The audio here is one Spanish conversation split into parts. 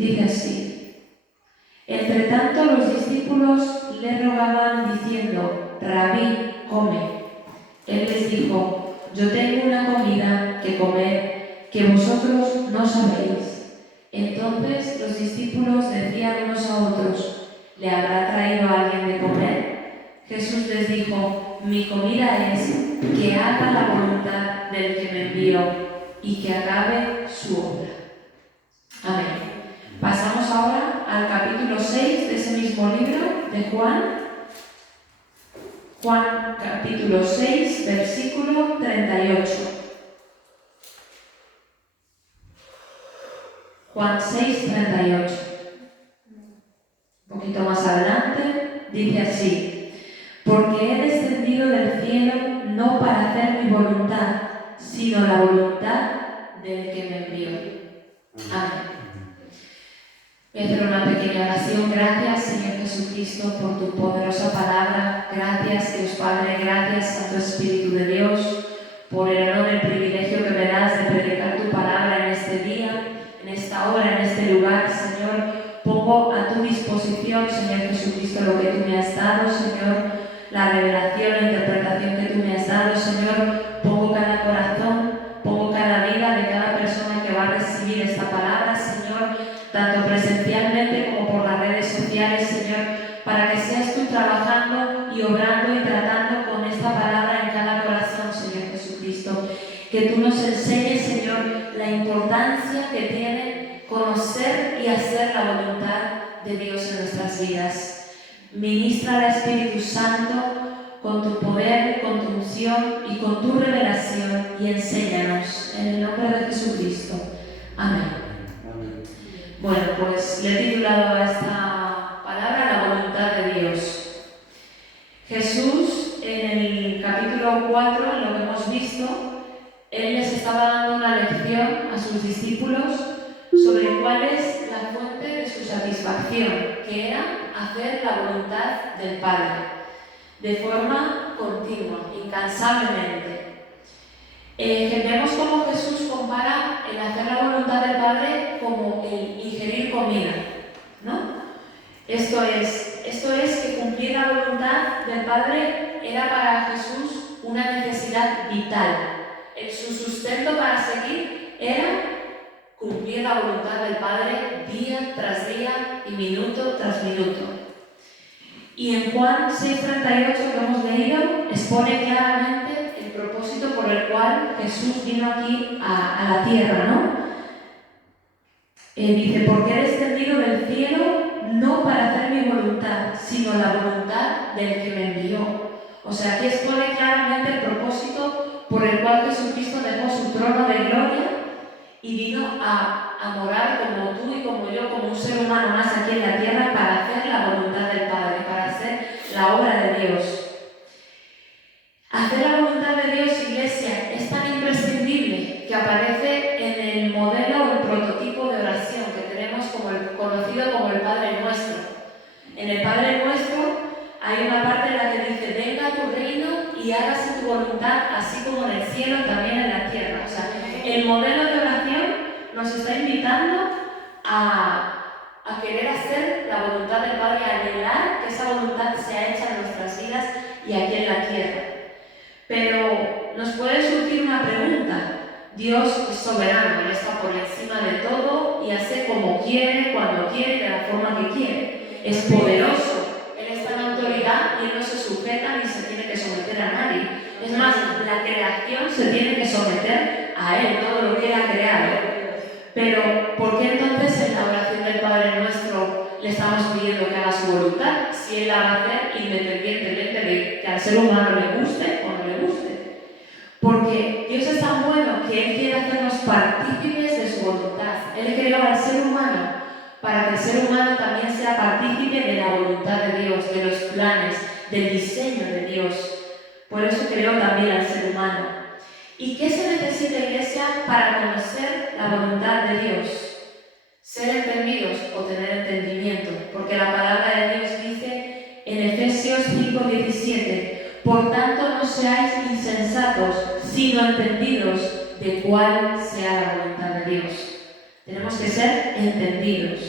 Dice así: Entre tanto los discípulos le rogaban diciendo: Rabí, come. Él les dijo: Yo tengo una comida que comer que vosotros no sabéis. Entonces los discípulos decían unos a otros: ¿Le habrá traído alguien de comer? Jesús les dijo: Mi comida es que haga la voluntad del que me envió y que acabe su obra. Amén. Pasamos ahora al capítulo 6 de ese mismo libro de Juan. Juan capítulo 6, versículo 38. Juan 6, 38. Un poquito más adelante dice así: Porque he descendido del cielo no para hacer mi voluntad, sino la voluntad del que me envió. Amén. Voy a hacer una pequeña oración. Gracias, Señor Jesucristo, por tu poderosa palabra. Gracias, Dios Padre. Gracias, Santo Espíritu de Dios, por el honor y el privilegio que me das de predicar tu palabra en este día, en esta hora, en este lugar. Señor, pongo a tu disposición, Señor Jesucristo, lo que tú me has dado, Señor, la revelación, la interpretación que tú me has dado, Señor. Pongo cada corazón, pongo cada vida de cada persona que va a recibir esta palabra, Señor, tanto presencialmente como por las redes sociales, Señor, para que seas tú trabajando y obrando y tratando con esta palabra en cada corazón, Señor Jesucristo. Que tú nos enseñes, Señor, la importancia que tiene conocer y hacer la voluntad de Dios en nuestras vidas. Ministra al Espíritu Santo con tu poder, con tu unción y con tu revelación, y enséñanos en el nombre de Jesucristo. Amén. Bueno, pues le he titulado a esta palabra La voluntad de Dios. Jesús, en el capítulo 4, en lo que hemos visto, Él les estaba dando una lección a sus discípulos sobre cuál es la fuente de su satisfacción, que era hacer la voluntad del Padre, de forma continua, incansablemente. Vemos cómo Jesús compara el hacer la voluntad del Padre como el ingerir comida, ¿no? Esto es que cumplir la voluntad del Padre era para Jesús una necesidad vital. Su sustento para seguir era cumplir la voluntad del Padre día tras día y minuto tras minuto. Y en Juan 6:38 que hemos leído expone claramente el propósito por el cual Jesús vino aquí a la tierra, ¿no? Dice: porque he descendido del cielo no para hacer mi voluntad, sino la voluntad del que me envió. O sea, aquí expone claramente el propósito por el cual Jesucristo dejó su trono de gloria y vino a morar como tú y como yo, como un ser humano más aquí en la tierra, para hacer la voluntad del Padre, para hacer la obra de Dios. Hacer la voluntad de Dios, Iglesia, es tan imprescindible que aparece en el modelo o el prototipo de oración que tenemos conocido como el Padre Nuestro. En el Padre Nuestro hay una parte en la que dice: venga tu reino y hágase tu voluntad, así como en el cielo, también en la tierra. O sea, el modelo de oración nos está invitando a querer hacer la voluntad del Padre, a anhelar que esa voluntad sea hecha en nuestras vidas y aquí en la tierra. Pero nos puede surgir una pregunta. Dios es soberano, Él está por encima de todo y hace como quiere, cuando quiere, de la forma que quiere. Es poderoso, Él está en autoridad y Él no se sujeta ni se tiene que someter a nadie. Es más, la creación se tiene que someter a Él, todo lo que Él ha creado. Pero, ¿por qué entonces en la oración del Padre Nuestro le estamos pidiendo que haga su voluntad? Si Él la va a hacer independientemente de que al ser humano le guste o no le guste. Porque Dios es tan bueno que Él quiere hacernos partícipes de su voluntad. Él creó al ser humano para que el ser humano también sea partícipe de la voluntad de Dios, de los planes, del diseño de Dios. Por eso creó también al ser humano. ¿Y qué se necesita, Iglesia, para conocer la voluntad de Dios? Ser entendidos o tener entendimiento, porque la palabra de Dios dice en Efesios 5:17: por tanto no seáis insensatos, sino entendidos de cuál sea la voluntad de Dios. tenemos que ser entendidos.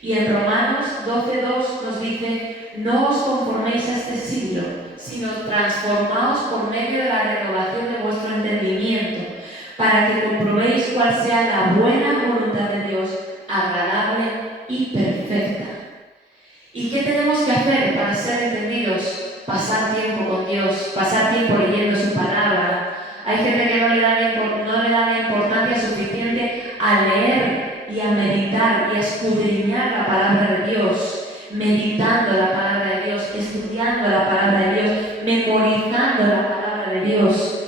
Y en Romanos 12:2 nos dice: no os conforméis a este siglo, sino transformaos por medio de la renovación de vuestro entendimiento, para que comprobéis cuál sea la buena voluntad de Dios, agradable y perfecta. ¿Y qué tenemos que hacer para ser entendidos? Pasar tiempo con Dios, pasar tiempo leyendo su palabra. Hay gente que no le da la importancia suficiente a leer y a meditar y a escudriñar la palabra de Dios, meditando la palabra de Dios, estudiando la palabra de Dios, memorizando la palabra de Dios,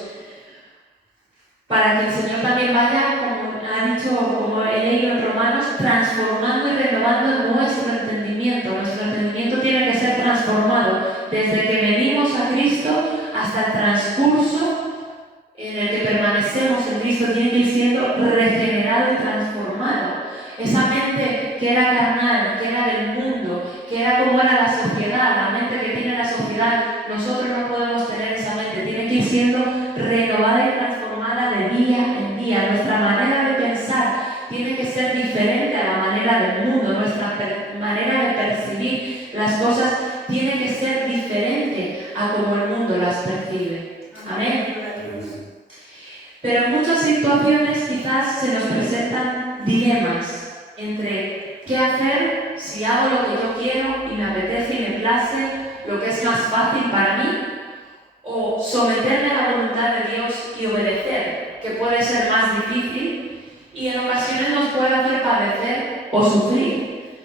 para que el Señor también vaya, como ha dicho, como he leído en Romanos, transformando y renovando nuestro entendimiento. Nuestro entendimiento tiene que ser transformado desde que venimos a Cristo hasta el transcurso en el que permanecemos en Cristo. Tiene que ir siendo regenerado y transformado. Esa mente que era carnal, que era del mundo, que era como era la sociedad, la mente que tiene la sociedad, nosotros no podemos tener esa mente. Tiene que ir siendo renovada y transformada de día en día. Nuestra manera de pensar tiene que ser diferente a la manera del mundo. Nuestra manera de percibir las cosas tiene que ser diferente a como el mundo las percibe. Amén. Pero en muchas situaciones quizás se nos presentan dilemas entre qué hacer si hago lo que yo quiero y me apetece y me place, lo que es más fácil para mí, o someterme a la voluntad de Dios y obedecer, que puede ser más difícil y en ocasiones nos puede hacer padecer o sufrir.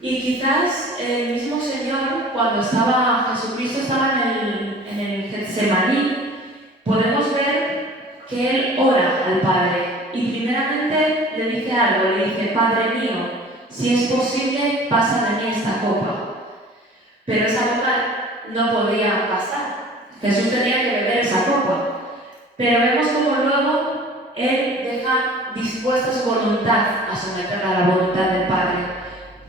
Y quizás el mismo Señor, cuando Jesucristo estaba en el Getsemaní, podemos ver que Él ora al Padre y primeramente le dice algo, le dice: Padre mío, si es posible, pasa de mí esta copa. Pero esa copa no podía pasar. Jesús tenía que beber esa copa. Pero vemos como luego Él deja dispuesta su voluntad a someterla a la voluntad del Padre.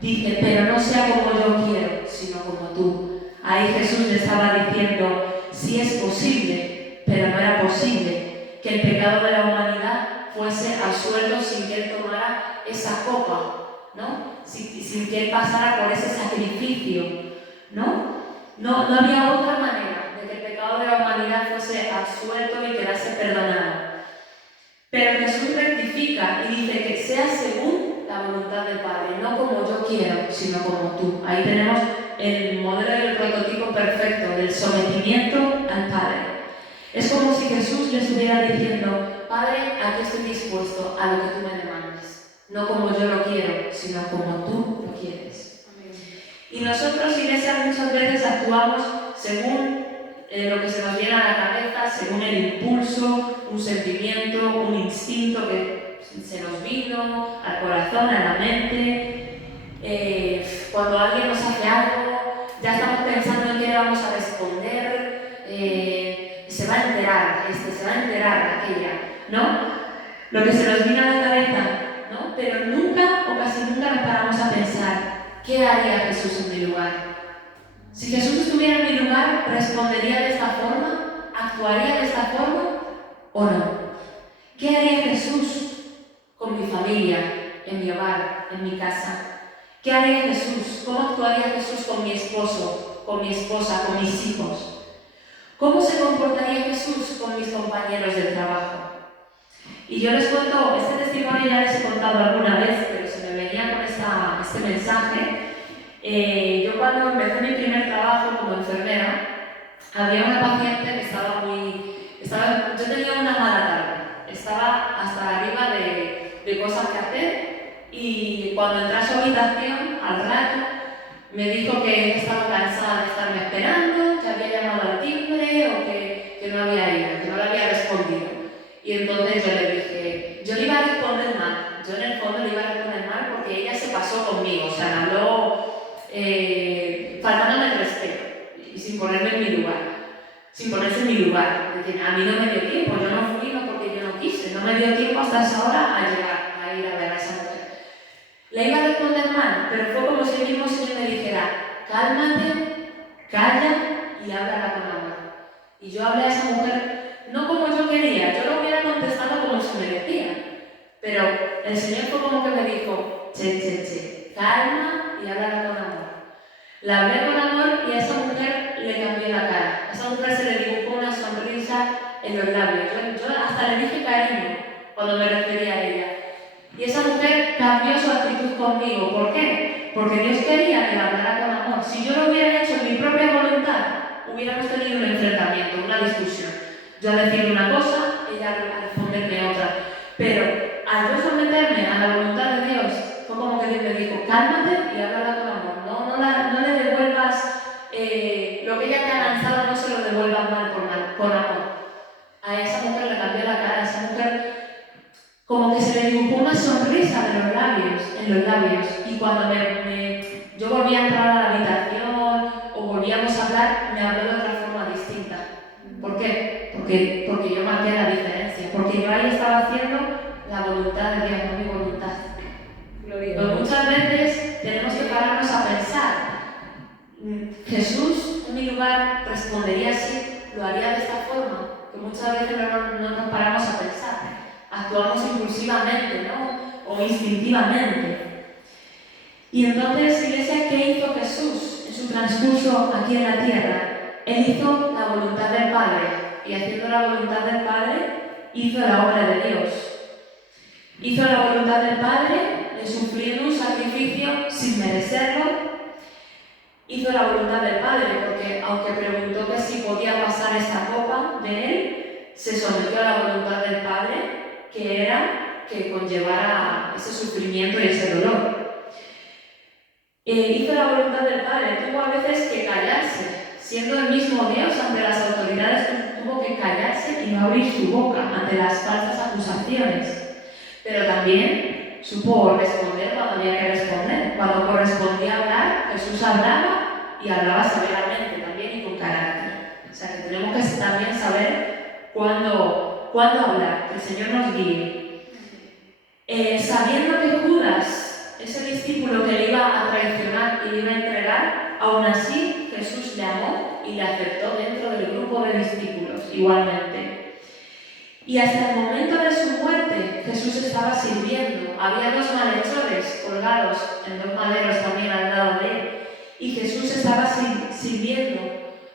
Dice: pero no sea como yo quiero, sino como tú. Ahí Jesús le estaba diciendo: si es posible, pero no era posible que el pecado de la humanidad fuese absuelto sin que Él tomara esa copa, ¿no? Sin que Él pasara por ese sacrificio, ¿no? No había otra manera de que el pecado de la humanidad fuese absuelto y quedase perdonado. Pero Jesús rectifica y dice que sea según la voluntad del Padre, no como yo quiero, sino como tú. Ahí tenemos el modelo y el prototipo perfecto del sometimiento al Padre. Es como si Jesús le estuviera diciendo: Padre, aquí estoy dispuesto a lo que tú me demandes, no como yo lo quiero, sino como tú lo quieres. Amén. Y nosotros, Iglesia, muchas veces actuamos según lo que se nos viene a la cabeza, según el impulso, un sentimiento, un instinto que se nos vino al corazón, a la mente. Cuando alguien nos hace algo, ya estamos pensando en qué le vamos a responder. Se va a enterar se va a enterar aquella, ¿no? Lo que se nos vino a la cabeza, ¿no? Pero nunca o casi nunca nos paramos a pensar: ¿qué haría Jesús en mi lugar? Si Jesús estuviera en mi lugar, ¿respondería de esta forma? ¿Actuaría de esta forma o no? ¿Qué haría Jesús con mi familia, en mi hogar, en mi casa? ¿Qué haría Jesús? ¿Cómo actuaría Jesús con mi esposo, con mi esposa, con mis hijos? ¿Cómo se comportaría Jesús con mis compañeros del trabajo? Y yo les cuento, este testimonio ya les he contado alguna vez, pero se me venía con este mensaje. Yo cuando empecé mi primer trabajo como enfermera, había una paciente que yo tenía una mala tarde, estaba hasta arriba de cosas que hacer, y cuando entré a su habitación, al rato, me dijo que estaba cansada de estarme esperando, que había llamado al timbre o que no había ido, que no le había respondido. Y entonces yo le dije, yo le iba a responder mal, yo en el fondo le iba a responder mal porque ella se pasó conmigo, o sea, me habló faltándome el respeto y sin ponerme en mi lugar, sin ponerse en mi lugar, de que a mí no me dio tiempo, yo no fui, no porque yo no quise, no me dio tiempo hasta esa hora a llegar, a ir a ver a esa mujer. Le iba a responder mal, pero fue como si el mismo Señor me dijera: cálmate, calla y háblala con amor. Y yo hablé a esa mujer no como yo quería, yo lo hubiera contestado como se me decía, Pero el Señor fue como que me dijo, che, calma y háblala con amor. La hablé con amor y a esa mujer le cambió la cara. A esa mujer se le dibujó una sonrisa en los labios. Yo hasta le dije cariño cuando me refería a ella. Y esa mujer cambió su actitud conmigo. ¿Por qué? Porque Dios quería que la hablara con amor. Si yo lo hubiera hecho en mi propia voluntad, hubiéramos tenido un enfrentamiento, una discusión. Yo a decirle una cosa, ella a responderme otra. Pero al yo someterme a la voluntad de Dios, fue como que Dios me dijo, cálmate y háblala con amor. No le devuelvas lo que ella te ha lanzado, no se lo devuelvas mal, con amor. A esa mujer le cambió la cara, a esa mujer como que se le dibujó una sonrisa en los labios. Y cuando yo volví a entrar a la habitación o volvíamos a hablar, me habló de otra forma distinta. ¿Por qué? Porque yo marqué la diferencia, porque yo ahí estaba haciendo la voluntad de Dios, no mi voluntad. Pero muchas veces tenemos que pararnos a pensar. Jesús en mi lugar respondería así, lo haría de esta forma, que muchas veces no nos paramos a pensar, actuamos impulsivamente, ¿no? O instintivamente. Y entonces, Iglesia, ¿qué hizo Jesús en su transcurso aquí en la tierra? Él hizo la voluntad del Padre, y haciendo la voluntad del Padre, hizo la obra de Dios. Hizo la voluntad del Padre, sufriendo un sacrificio sin merecerlo. Hizo la voluntad del Padre, porque aunque preguntó que si podía pasar esta copa de él, se sometió a la voluntad del Padre, que era que conllevara ese sufrimiento y ese dolor. Hizo la voluntad del Padre, tuvo a veces que callarse, siendo el mismo Dios ante las autoridades, tuvo que callarse y no abrir su boca ante las falsas acusaciones. Pero también supo responder cuando había que responder. Cuando correspondía hablar, Jesús hablaba y hablaba severamente también y con carácter. O sea que tenemos que también saber cuándo hablar, que el Señor nos guíe. Sabiendo que Judas, ese discípulo que le iba a traicionar y le iba a entregar, aún así Jesús le amó y le aceptó dentro del grupo de discípulos, igualmente. Y hasta el momento de su muerte, Jesús estaba sirviendo. Había dos malhechores colgados en dos maderos también al lado de él. Y Jesús estaba sirviendo,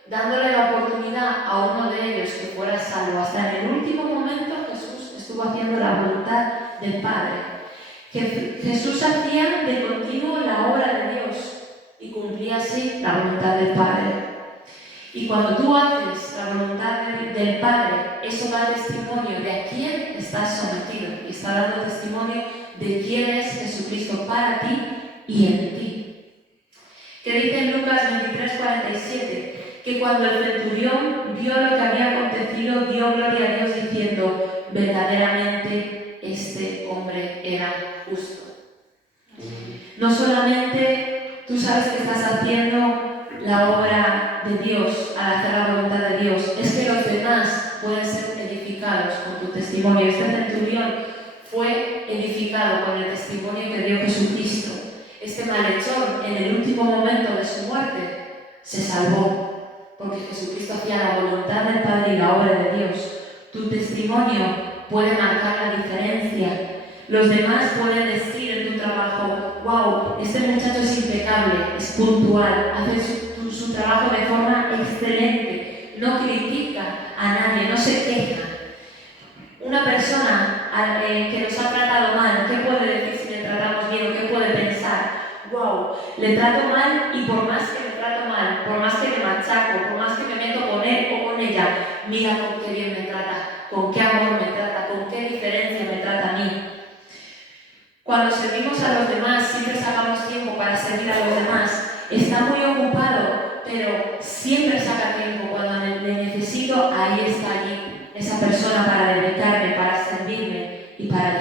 dándole la oportunidad a uno de ellos que fuera salvo. Hasta en el último momento Jesús estuvo haciendo la voluntad del Padre. Jesús hacía de continuo la obra de Dios y cumplía así la voluntad del Padre. Y cuando tú haces la voluntad del Padre, eso da testimonio de a quién estás sometido y está dando testimonio de quién es Jesucristo para ti y en ti. Que dice en Lucas 23:47 que cuando el centurión vio lo que había acontecido, dio gloria a Dios diciendo, verdaderamente este hombre era justo. No solamente tú sabes que estás haciendo la obra de Dios al hacer la voluntad de Dios, es que los demás pueden ser edificados con tu testimonio. Este centurión fue edificado con el testimonio que dio Jesucristo. Este malhechor, en el último momento de su muerte, se salvó porque Jesucristo hacía la voluntad del Padre y la obra de Dios. Tu testimonio puede marcar la diferencia. Los demás pueden decir en tu trabajo, wow, este muchacho es impecable, es puntual, hace su trabajo de forma excelente, no critica a nadie, no se queja. Una persona que nos ha tratado mal, ¿qué puede decir si le tratamos bien o qué puede pensar? Wow, le trato mal y por más que me trato mal, por más que me machaco, por más que me meto con él o con ella, mira con qué bien me trata, con qué amor me trata, con qué diferencia me trata a mí. Cuando servimos a los demás, siempre sacamos tiempo para servir a los demás. Está muy ocupado, pero siempre saca tiempo. Cuando le necesito, ahí está allí esa persona para dedicarme, para servirme y para